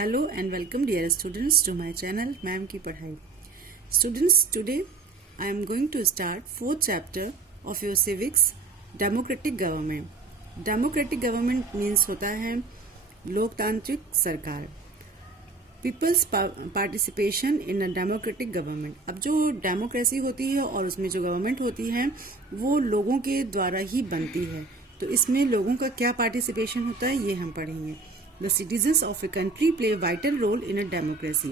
Hello and welcome dear students to my channel ma'am की पढ़ाई. Students, today I am going to start fourth chapter of your civics, democratic government. Democratic government means होता है लोकतांत्रिक सरकार. People's participation in a democratic government. अब जो democracy होती है और उसमें जो गवर्नमेंट होती है वो लोगों के द्वारा ही बनती है. तो इसमें लोगों का क्या पार्टिसिपेशन होता है ये हम पढ़ेंगे. The citizens of a country play a vital role in a democracy.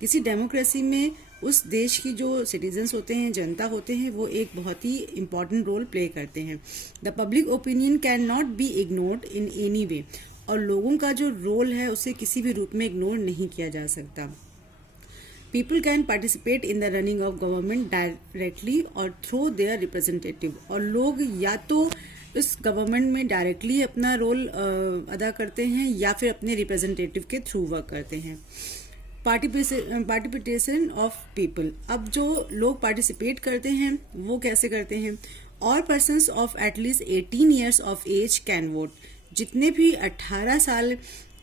किसी डेमोक्रेसी में उस देश की जो सिटीजन्स होते हैं, जनता होते हैं, वो एक बहुत ही इम्पॉर्टेंट रोल प्ले करते हैं. The public opinion can not be ignored in any way. और लोगों का जो रोल है उसे किसी भी रूप में इग्नोर नहीं किया जा सकता. People can participate in the running of government directly और थ्रू देयर रिप्रेजेंटेटिव. और लोग या तो इस गवर्नमेंट में डायरेक्टली अपना रोल अदा करते हैं या फिर अपने रिप्रेजेंटेटिव के थ्रू वर्क करते हैं. Participation of people. अब जो लोग पार्टिसिपेट करते हैं वो कैसे करते हैं. All persons of at least 18 years of age can vote. जितने भी 18 साल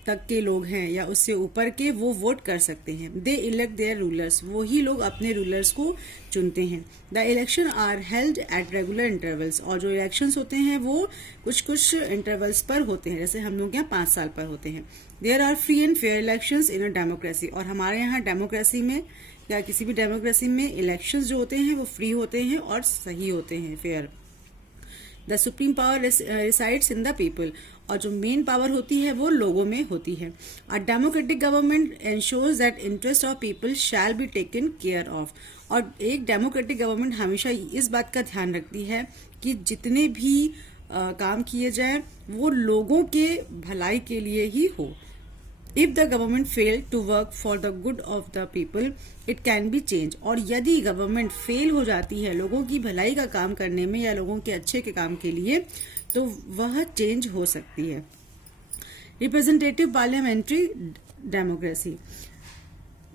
तक के लोग हैं या उससे ऊपर के वो वोट कर सकते हैं. They elect their rulers. वही लोग अपने रूलर्स को चुनते हैं. The election are held at regular intervals. और जो इलेक्शंस होते हैं वो कुछ इंटरवल्स पर होते हैं. जैसे हम लोग यहाँ 5 साल पर होते हैं. There are free and fair elections in a democracy. और हमारे यहाँ डेमोक्रेसी में या किसी भी डेमोक्रेसी में इलेक्शंस जो होते हैं वो फ्री होते हैं और सही होते हैं, fair. The supreme power resides in the people. और जो मेन पावर होती है वो लोगों में होती है. A democratic government ensures that interest of people shall be taken care of. और एक डेमोक्रेटिक गवर्नमेंट हमेशा इस बात का ध्यान रखती है कि जितने भी काम किए जाएं वो लोगों के भलाई के लिए ही हो. If the government fail to work for the good of the people it can be change. और यदि गवर्नमेंट फेल हो जाती है लोगों की भलाई का काम करने में या लोगों के अच्छे के काम के लिए तो वह चेंज हो सकती है. Representative parliamentary democracy.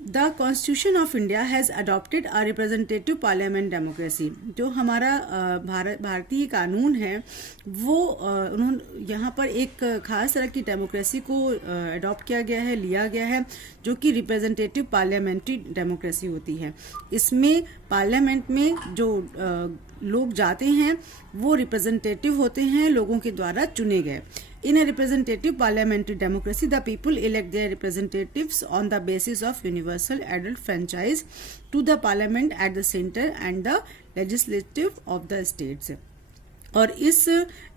The constitution of India has adopted a representative parliament democracy. जो हमारा भारतीय कानून है वो उन्होंने यहाँ पर एक खास तरह की डेमोक्रेसी को अडॉप्ट किया गया है, लिया गया है, जो कि रिप्रेजेंटेटिव पार्लियामेंट्री डेमोक्रेसी होती है. इसमें पार्लियामेंट में जो लोग जाते हैं वो रिप्रेजेंटेटिव होते हैं, लोगों के द्वारा चुने गए. In a representative parliamentary democracy, the people elect their representatives on the basis of universal adult franchise to the parliament at the center and the legislative of the states. और इस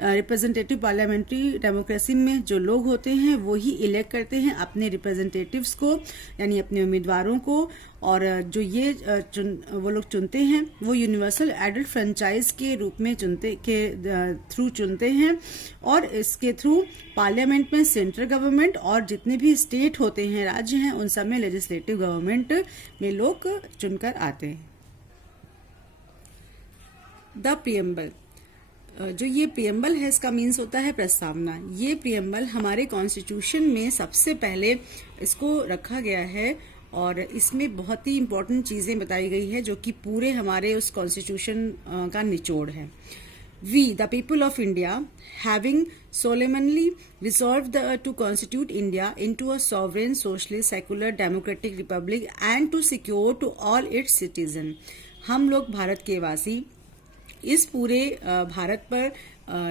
रिप्रेजेंटेटिव पार्लियामेंट्री डेमोक्रेसी में जो लोग होते हैं वो ही elect करते हैं अपने रिप्रेजेंटेटिव्स को, यानी अपने उम्मीदवारों को. और जो ये वो लोग चुनते हैं वो यूनिवर्सल एडल्ट फ्रेंचाइज के रूप में थ्रू चुनते हैं. और इसके थ्रू पार्लियामेंट में सेंट्रल गवर्नमेंट और जितने भी स्टेट होते हैं, राज्य हैं, उन सब में लेजिस्लेटिव गवर्नमेंट में लोग चुनकर आते हैं. The preamble. जो ये प्रियम्बल है इसका मीन्स होता है प्रस्तावना. ये प्रियम्बल हमारे कॉन्स्टिट्यूशन में सबसे पहले इसको रखा गया है और इसमें बहुत ही इम्पोर्टेंट चीज़ें बताई गई है जो कि पूरे हमारे उस कॉन्स्टिट्यूशन का निचोड़ है. We, the people of India, having solemnly resolved to constitute India into a sovereign, socialist, secular, democratic republic and to secure to all its citizens. हम लोग भारत के वासी इस पूरे भारत पर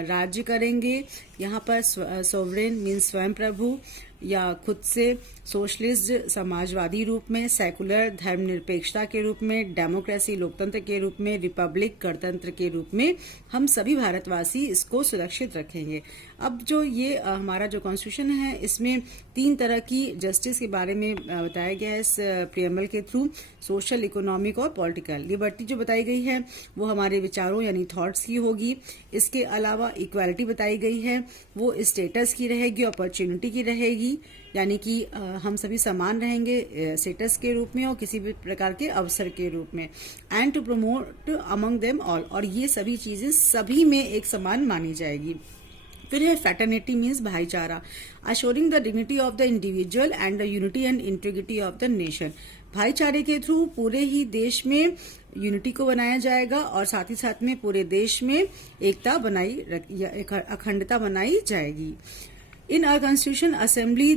राज्य करेंगे. यहाँ पर सोवरेन मीन्स स्वयं प्रभु या खुद से, सोशलिस्ट समाजवादी रूप में, सेकुलर धर्मनिरपेक्षता के रूप में, डेमोक्रेसी लोकतंत्र के रूप में, रिपब्लिक गणतंत्र के रूप में हम सभी भारतवासी इसको सुरक्षित रखेंगे. अब जो ये हमारा जो कॉन्स्टिट्यूशन है इसमें 3 तरह की जस्टिस के बारे में बताया गया है इस प्रियम्बल के थ्रू. सोशल, इकोनॉमिक और पॉलिटिकल. लिबर्टी जो बताई गई है वो हमारे विचारों यानी थॉट्स की होगी. इसके अलावा इक्वालिटी बताई गई है वो स्टेटस की रहेगी, अपॉर्चुनिटी की रहेगी, यानी कि हम सभी समान रहेंगे स्टेटस के रूप में और किसी भी प्रकार के अवसर के रूप में. And to promote among them all. और ये सभी चीजें सभी में एक समान मानी जाएगी. फिर है फ्रेटर्निटी मीन्स भाईचारा. Assuring the dignity of the individual and the unity and integrity of the nation. भाईचारे के थ्रू पूरे ही देश में यूनिटी को बनाया जाएगा और साथ ही साथ में पूरे देश में एकता अखंडता बनाई जाएगी. In our Constitution Assembly,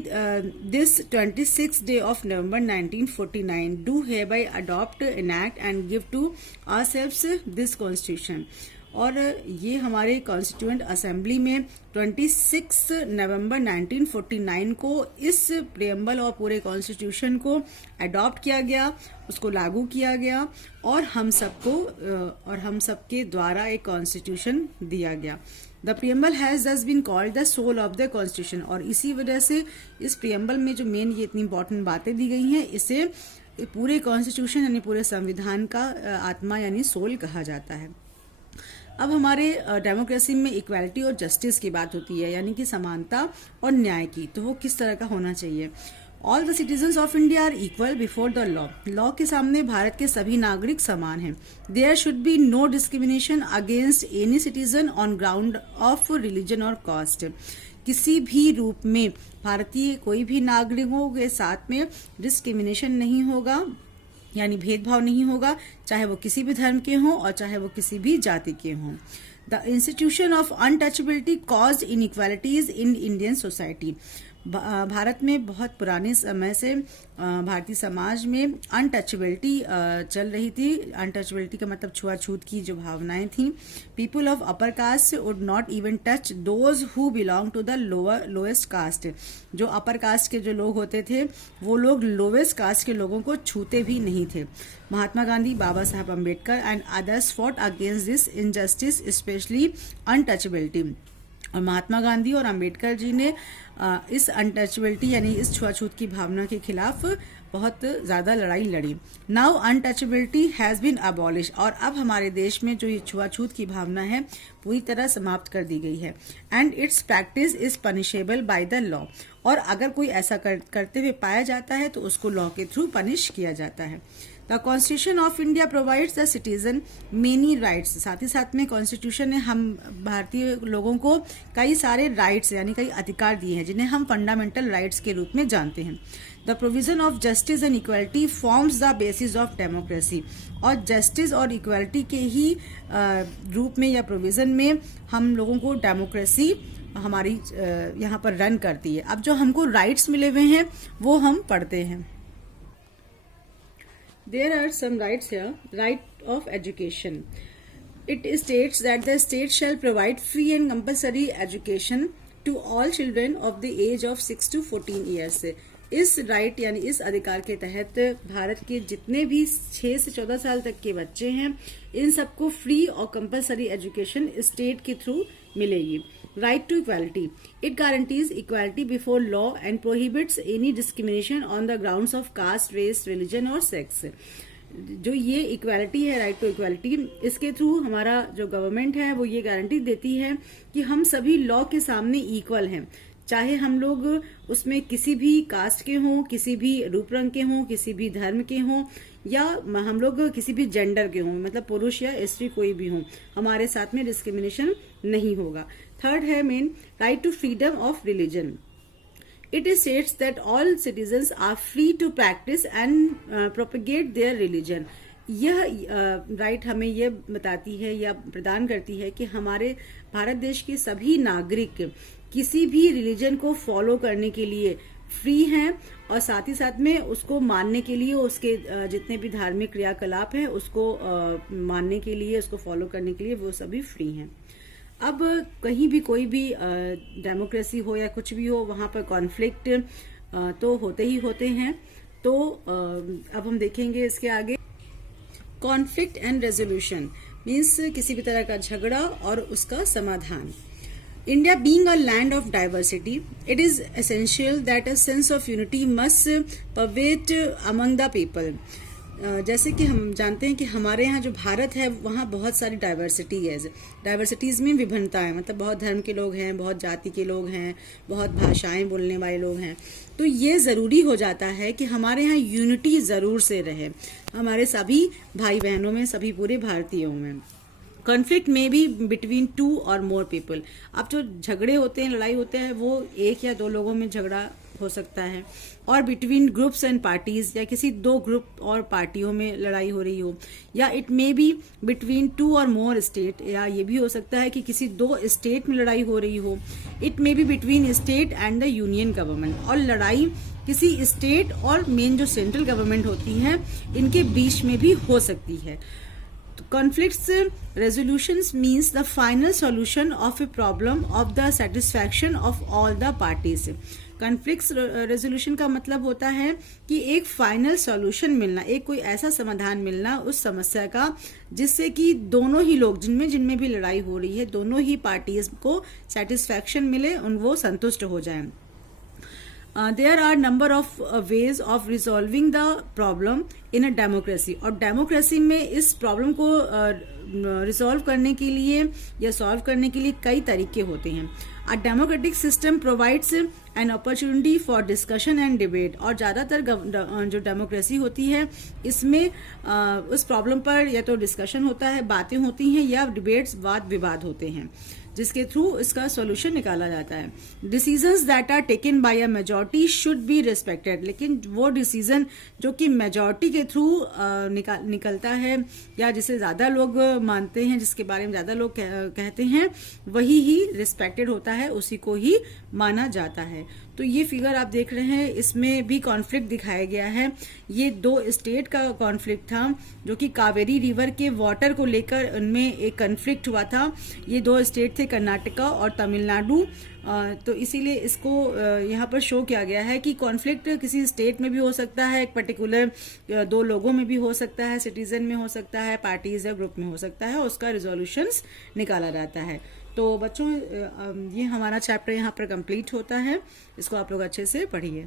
this 26th day of November 1949, do hereby adopt, enact and give to ourselves this Constitution. और ये हमारे कॉन्स्टिट्यूएंट असेंबली में 26 नवंबर 1949 को इस प्रियम्बल और पूरे कॉन्स्टिट्यूशन को अडॉप्ट किया गया, उसको लागू किया गया और हम सबके द्वारा एक कॉन्स्टिट्यूशन दिया गया. The preamble has thus been called the soul of the constitution. और इसी वजह से इस प्रियम्बल में जो मेन ये इतनी इंपॉर्टेंट बातें दी गई हैं, इसे पूरे कॉन्स्टिट्यूशन यानी पूरे संविधान का आत्मा यानी सोल कहा जाता है. अब हमारे डेमोक्रेसी में इक्वालिटी और जस्टिस की बात होती है, यानी कि समानता और न्याय की. तो वो किस तरह का होना चाहिए. All the citizens of India are equal before the law. Law के सामने भारत के सभी नागरिक समान हैं. There should be no discrimination against any citizen on ground of religion और कास्ट. किसी भी रूप में भारतीय कोई भी नागरिकों के साथ में डिस्क्रिमिनेशन नहीं होगा, यानी भेदभाव नहीं होगा, चाहे वो किसी भी धर्म के हों और चाहे वो किसी भी जाति के हों. The institution of untouchability caused inequalities in Indian society. Bharat में बहुत पुराने समय से भारतीय समाज में अनटचेबिलिटी चल रही थी. अनटचेबिलिटी का मतलब छुआछूत की जो भावनाएं थी. People of upper caste would not even touch those who belong to the lowest caste. जो अपर कास्ट के जो लोग होते थे वो लोग लोएस्ट कास्ट के लोगों को छूते भी नहीं थे. महात्मा गांधी, बाबा Saheb Ambedkar and others fought against this injustice, specially untouchability. और महात्मा गांधी और अंबेडकर जी ने इस अनटचेबिलिटी यानी इस छुआछूत की भावना के खिलाफ बहुत ज्यादा लड़ाई लड़ी. Now untouchability has been abolish. और अब हमारे देश में जो ये छुआछूत की भावना है पूरी तरह समाप्त कर दी गई है. And it's practice is punishable by the law. और अगर कोई ऐसा करते हुए पाया जाता है तो उसको लॉ के थ्रू पनिश किया जाता है. The constitution of India provides the citizen many rights. साथ ही साथ में कॉन्स्टिट्यूशन ने हम भारतीय लोगों को कई सारे राइट्स यानी कई अधिकार दिए हैं जिन्हें हम फंडामेंटल राइट्स के रूप में जानते हैं. The provision of justice and equality forms the basis of democracy. और जस्टिस और इक्वालिटी के ही रूप में या प्रोविजन में हम लोगों को डेमोक्रेसी हमारी यहाँ पर रन करती है. अब जो हमको राइट्स मिले हुए हैं वो हम पढ़ते हैं. There are some rights here. Right of education. It states that the state shall provide free and compulsory education to all children of the age of 6 to 14 years. इस राइट यानी इस अधिकार के तहत भारत के जितने भी 6 से 14 साल तक के बच्चे हैं इन सबको फ्री और कंपलसरी एजुकेशन स्टेट के थ्रू मिलेगी. Right to equality. It guarantees equality before law and prohibits any discrimination on the grounds of caste, race, religion और sex. जो ये इक्वालिटी है, राइट टू इक्वालिटी, इसके थ्रू हमारा जो गवर्नमेंट है वो ये गारंटी देती है कि हम सभी लॉ के सामने इक्वल हैं. चाहे हम लोग उसमें किसी भी कास्ट के हों, किसी भी रूप रंग के हों, किसी भी धर्म के हों या हम लोग किसी भी जेंडर के हों, मतलब पुरुष या स्त्री कोई भी हों, हमारे साथ में डिस्क्रिमिनेशन नहीं होगा. थर्ड है main right to freedom of religion. It states that all citizens are free to practice and propagate their religion. यह राइट हमें यह बताती है या प्रदान करती है कि हमारे भारत देश के सभी नागरिक किसी भी रिलीजन को फॉलो करने के लिए फ्री हैं और साथ ही साथ में उसको मानने के लिए उसके जितने भी धार्मिक क्रियाकलाप हैं उसको मानने के लिए, उसको फॉलो करने के लिए वो सभी फ्री हैं. अब कहीं भी कोई भी डेमोक्रेसी हो या कुछ भी हो वहाँ पर कॉन्फ्लिक्ट तो होते ही होते हैं. तो अब हम देखेंगे इसके आगे. कॉन्फ्लिक्ट एंड रेजोल्यूशन मीन्स किसी भी तरह का झगड़ा और उसका समाधान. India being a land of diversity, it is essential that a sense of unity must pervade among the people. जैसे कि हम जानते हैं कि हमारे यहाँ जो भारत है वहाँ बहुत सारी डाइवर्सिटी है. डाइवर्सिटीज़ में विभिन्नता है, मतलब बहुत धर्म के लोग हैं, बहुत जाति के लोग हैं, बहुत भाषाएं बोलने वाले लोग हैं. तो ये ज़रूरी हो जाता है कि हमारे यहाँ यूनिटी ज़रूर से रहे हमारे सभी भाई बहनों में, सभी पूरे भारतीयों में. कॉन्फ्लिक्ट में भी बिटवीन 2 और मोर पीपल. अब जो झगड़े होते हैं, लड़ाई होते हैं, वो 1 या 2 लोगों में झगड़ा हो सकता है, और बिटवीन ग्रुप्स एंड पार्टीज, या किसी दो ग्रुप और पार्टियों में लड़ाई हो रही हो, या it may be between two और मोर स्टेट, या ये भी हो सकता है कि किसी दो स्टेट में लड़ाई हो रही हो। It may be between state and the union government, और लड़ाई किसी स्टेट और मेन जो सेंट्रल गवर्नमेंट होती है इनके बीच में भी हो सकती है। Conflicts resolutions means the final solution of a problem of the satisfaction of all the parties. Conflict resolution का मतलब होता है कि एक फाइनल सॉल्यूशन मिलना, एक कोई ऐसा समाधान मिलना उस समस्या का जिससे कि दोनों ही लोग, जिनमें भी लड़ाई हो रही है, दोनों ही पार्टीज को सेटिस्फैक्शन मिले, वो संतुष्ट हो जाएं। There are number of ways of resolving the problem in a democracy, और डेमोक्रेसी में इस प्रॉब्लम को रिजॉल्व करने के लिए या सॉल्व करने के लिए कई तरीके होते हैं। A democratic system provides an opportunity for discussion and debate, और ज़्यादातर जो डेमोक्रेसी होती है इसमें उस प्रॉब्लम पर या तो डिस्कशन होता है, बातें होती हैं, या डिबेट्स, वाद विवाद होते हैं जिसके थ्रू इसका सॉल्यूशन निकाला जाता है। Decisions that are taken by a majority should be respected, लेकिन वो डिसीजन जो कि मेजॉरिटी के थ्रू निकलता है या जिसे ज़्यादा लोग मानते हैं, जिसके बारे में ज़्यादा लोग कहते हैं, वही ही रिस्पेक्टेड होता है, उसी को ही माना जाता है। तो ये फिगर आप देख रहे हैं, इसमें भी कॉन्फ्लिक्ट दिखाया गया है। ये दो स्टेट का कॉन्फ्लिक्ट था जो कि कावेरी रिवर के वाटर को लेकर उनमें एक कॉन्फ्लिक्ट हुआ था। ये दो स्टेट थे, कर्नाटका और तमिलनाडु। तो इसीलिए इसको यहाँ पर शो किया गया है कि कॉन्फ्लिक्ट किसी स्टेट में भी हो सकता है, एक पर्टिकुलर दो लोगों में भी हो सकता है, सिटीजन में हो सकता है, पार्टीज या ग्रुप में हो सकता है, और उसका रिजोल्यूशंस निकाला जाता है। तो बच्चों, ये हमारा चैप्टर यहाँ पर कंप्लीट होता है, इसको आप लोग अच्छे से पढ़िए।